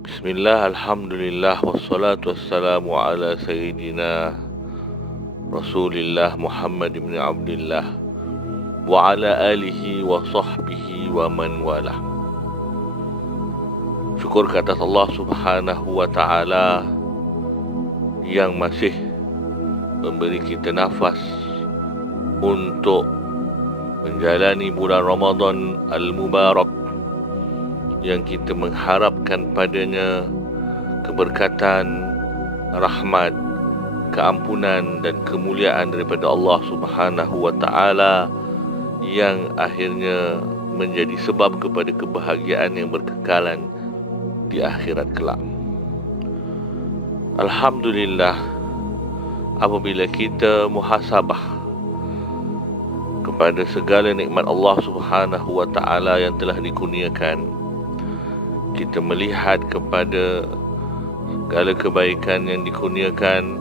Bismillah, Alhamdulillah, wassalatu wassalamu ala Sayyidina Rasulillah Muhammad ibn Abdullah wa ala alihi wa sahbihi wa man walah. Syukur ke atas Allah subhanahu wa ta'ala yang masih memberi kita nafas untuk menjalani bulan Ramadan Al-Mubarak yang kita mengharapkan padanya keberkatan, rahmat, keampunan dan kemuliaan daripada Allah Subhanahu wa taala yang akhirnya menjadi sebab kepada kebahagiaan yang berkekalan di akhirat kelak. Alhamdulillah, apabila kita muhasabah kepada segala nikmat Allah Subhanahu wa taala yang telah dikurniakan, kita melihat kepada segala kebaikan yang dikurniakan,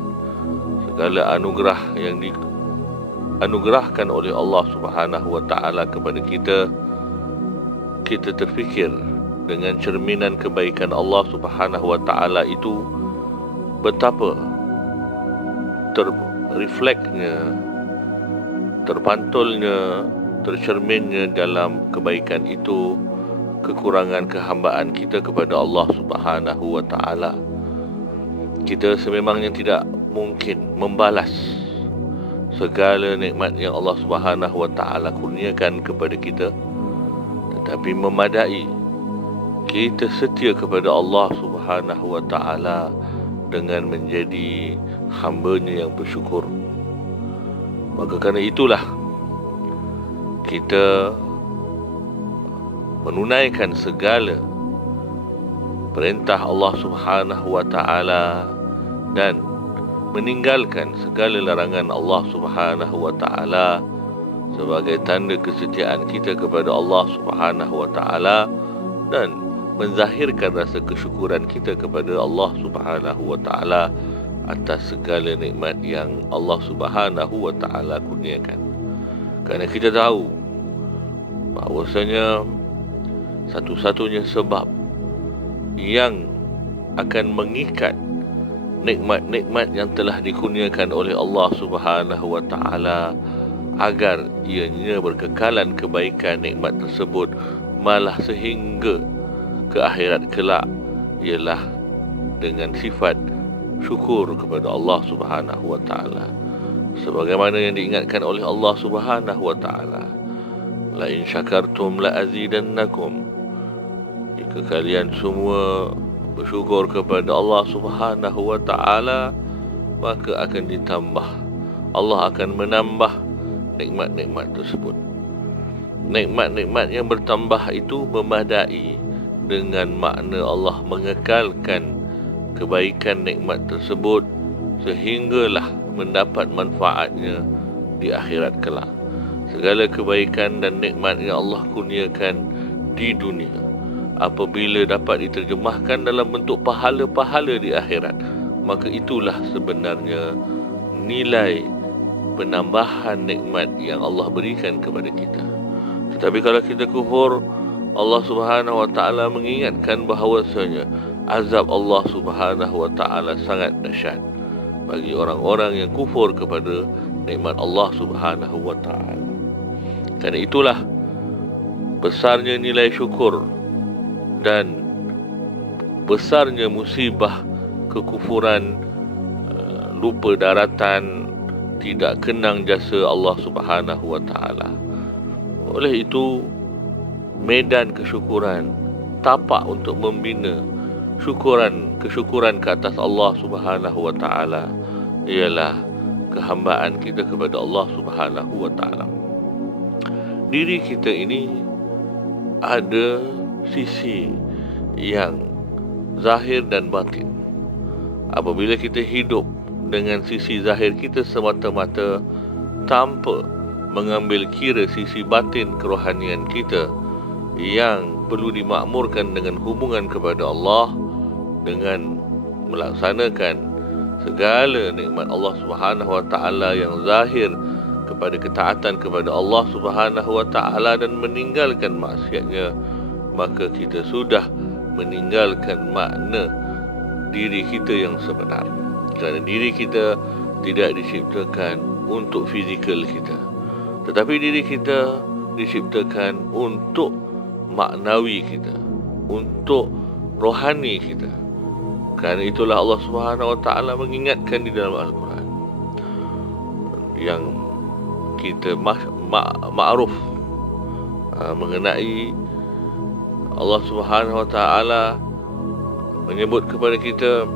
segala anugerah yang dianugerahkan oleh Allah Subhanahu wa taala kepada kita, kita terfikir dengan cerminan kebaikan Allah Subhanahu wa taala itu betapa terrefleksnya, terpantulnya, tercerminnya dalam kebaikan itu kekurangan kehambaan kita kepada Allah Subhanahu wa taala. Kita sememangnya tidak mungkin membalas segala nikmat yang Allah Subhanahu wa taala kurniakan kepada kita, tetapi memadai kita setia kepada Allah Subhanahu wa taala dengan menjadi hamba-Nya yang bersyukur. Maka kerana itulah kita menunaikan segala perintah Allah Subhanahu wa taala dan meninggalkan segala larangan Allah Subhanahu wa taala sebagai tanda kesetiaan kita kepada Allah Subhanahu wa taala dan menzahirkan rasa kesyukuran kita kepada Allah Subhanahu wa taala atas segala nikmat yang Allah Subhanahu wa taala kurniakan. Kerana kita tahu bahawasanya satu-satunya sebab yang akan mengikat nikmat-nikmat yang telah dikurniakan oleh Allah Subhanahu wa taala agar ianya berkekalan kebaikan nikmat tersebut malah sehingga ke akhirat kelak ialah dengan sifat syukur kepada Allah Subhanahu wa taala. Sebagaimana yang diingatkan oleh Allah Subhanahu wa taala, la in syakartum la azidannakum. Jika kalian semua bersyukur kepada Allah Subhanahu wa taala, maka akan ditambah. Allah akan menambah nikmat-nikmat tersebut. Nikmat-nikmat yang bertambah itu memadai dengan makna Allah mengekalkan kebaikan nikmat tersebut sehinggalah mendapat manfaatnya di akhirat kelak. Segala kebaikan dan nikmat yang Allah kurniakan di dunia, apabila dapat diterjemahkan dalam bentuk pahala-pahala di akhirat, maka itulah sebenarnya nilai penambahan nikmat yang Allah berikan kepada kita. Tetapi kalau kita kufur, Allah Subhanahu wa taala mengingatkan bahawasanya azab Allah Subhanahu wa taala sangat dahsyat bagi orang-orang yang kufur kepada nikmat Allah Subhanahu wa taala. Kerana itulah besarnya nilai syukur dan besarnya musibah kekufuran, lupa daratan, tidak kenang jasa Allah Subhanahu wa taala. Oleh itu, medan kesyukuran, tapak untuk membina kesyukuran ke atas Allah Subhanahu wa taala ialah kehambaan kita kepada Allah Subhanahu wa taala. Diri kita ini ada sisi yang zahir dan batin. Apabila kita hidup dengan sisi zahir kita semata-mata tanpa mengambil kira sisi batin kerohanian kita yang perlu dimakmurkan dengan hubungan kepada Allah, dengan melaksanakan segala nikmat Allah Subhanahu wa taala yang zahir kepada ketaatan kepada Allah Subhanahu wa taala dan meninggalkan maksiatnya, maka kita sudah meninggalkan makna diri kita yang sebenar. Kerana diri kita tidak diciptakan untuk fizikal kita, tetapi diri kita diciptakan untuk maknawi kita, untuk rohani kita. Kerana itulah Allah Subhanahu Wa Taala mengingatkan di dalam Al-Quran yang kita ma'ruf mengenai Allah Subhanahu Wa Taala menyebut kepada kita,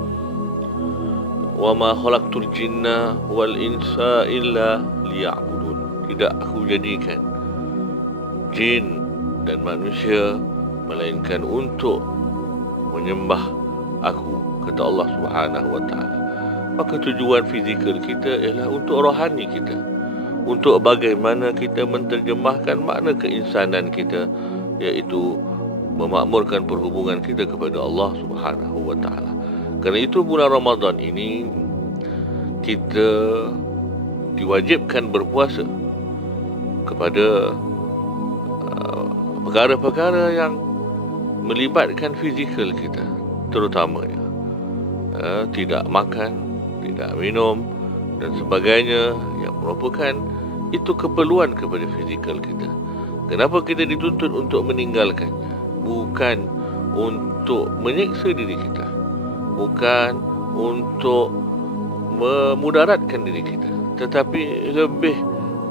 wa ma khalaqtul jinna wal insa illa liya'budun. Tidak aku jadikan jin dan manusia melainkan untuk menyembah aku, kata Allah Subhanahu Wa Taala. Maka tujuan fizikal kita ialah untuk rohani kita, untuk bagaimana kita menterjemahkan makna keinsanan kita, iaitu memakmurkan perhubungan kita kepada Allah Subhanahu Wa Taala. Kerana itu bulan Ramadan ini kita diwajibkan berpuasa kepada perkara-perkara yang melibatkan fizikal kita, terutamanya tidak makan, tidak minum dan sebagainya, yang merupakan itu keperluan kepada fizikal kita. Kenapa kita dituntut untuk meninggalkannya? Bukan untuk menyiksa diri kita, bukan untuk memudaratkan diri kita, tetapi lebih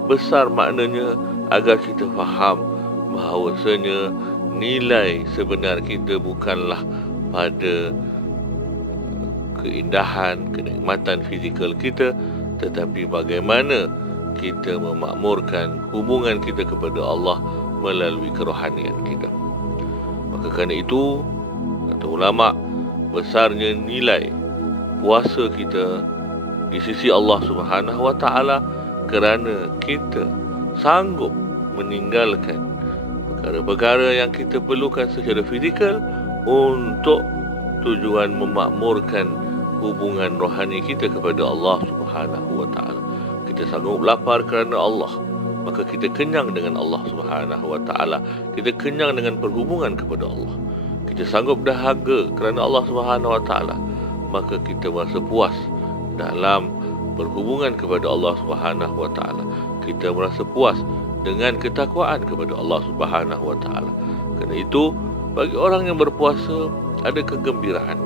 besar maknanya agar kita faham bahawasanya nilai sebenar kita bukanlah pada keindahan, kenikmatan fizikal kita, tetapi bagaimana kita memakmurkan hubungan kita kepada Allah melalui kerohanian kita. Maka kerana itu, kata ulama, besarnya nilai puasa kita di sisi Allah Subhanahu Wa Taala kerana kita sanggup meninggalkan perkara-perkara yang kita perlukan secara fizikal untuk tujuan memakmurkan hubungan rohani kita kepada Allah Subhanahu Wa Taala. Kita sanggup lapar kerana Allah, maka kita kenyang dengan Allah Subhanahu Wa Taala. Kita kenyang dengan perhubungan kepada Allah. Kita sanggup dahaga kerana Allah Subhanahu Wa Taala, maka kita merasa puas dalam berhubungan kepada Allah Subhanahu Wa Taala. Kita merasa puas dengan ketakwaan kepada Allah Subhanahu Wa Taala. Kerana itu, bagi orang yang berpuasa ada kegembiraan.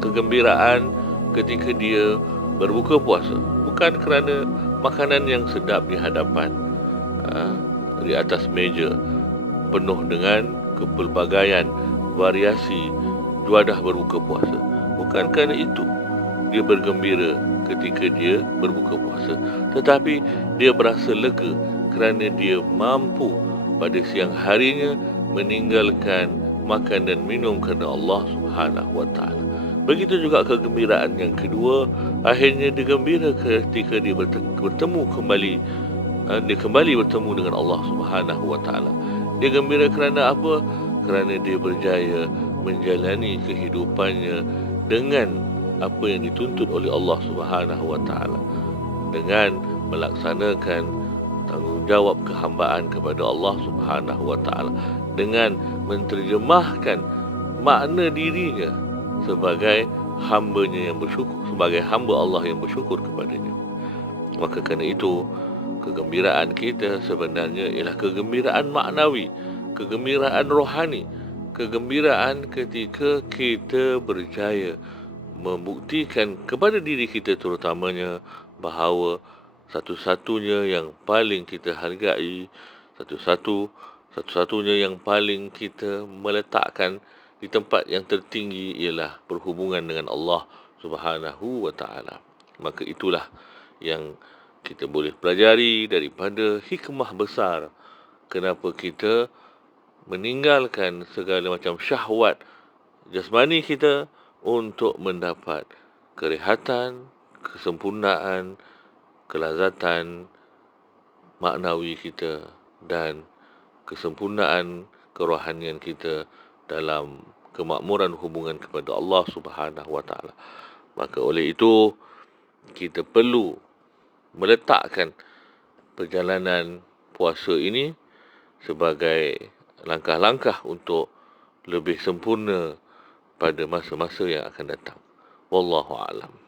Kegembiraan ketika dia berbuka puasa, bukan kerana makanan yang sedap di hadapan, di atas meja penuh dengan kepelbagaian variasi juadah berbuka puasa. Bukan kerana itu dia bergembira ketika dia berbuka puasa, tetapi dia berasa lega kerana dia mampu pada siang harinya meninggalkan makan dan minum kerana Allah Subhanahu Wa Taala. Begitu juga kegembiraan yang kedua, akhirnya dia gembira ketika dia bertemu kembali, dia kembali bertemu dengan Allah Subhanahu Wa Taala. Dia gembira kerana apa? Kerana dia berjaya menjalani kehidupannya dengan apa yang dituntut oleh Allah Subhanahu Wa Taala, dengan melaksanakan tanggungjawab kehambaan kepada Allah Subhanahu Wa Taala, dengan menterjemahkan makna dirinya sebagai hamba-Nya yang bersyukur, sebagai hamba Allah yang bersyukur kepadanya. Maka kerana itu, kegembiraan kita sebenarnya ialah kegembiraan maknawi, kegembiraan rohani, kegembiraan ketika kita berjaya membuktikan kepada diri kita terutamanya bahawa satu-satunya yang paling kita hargai, satu-satunya yang paling kita meletakkan di tempat yang tertinggi ialah berhubungan dengan Allah Subhanahu Wa Taala. Maka itulah yang kita boleh pelajari daripada hikmah besar kenapa kita meninggalkan segala macam syahwat jasmani kita untuk mendapat kerehatan, kesempurnaan, kelazatan maknawi kita dan kesempurnaan kerohanian kita dalam kemakmuran hubungan kepada Allah Subhanahu Wa Taala. Maka oleh itu, kita perlu meletakkan perjalanan puasa ini sebagai langkah-langkah untuk lebih sempurna pada masa-masa yang akan datang. Wallahu a'lam.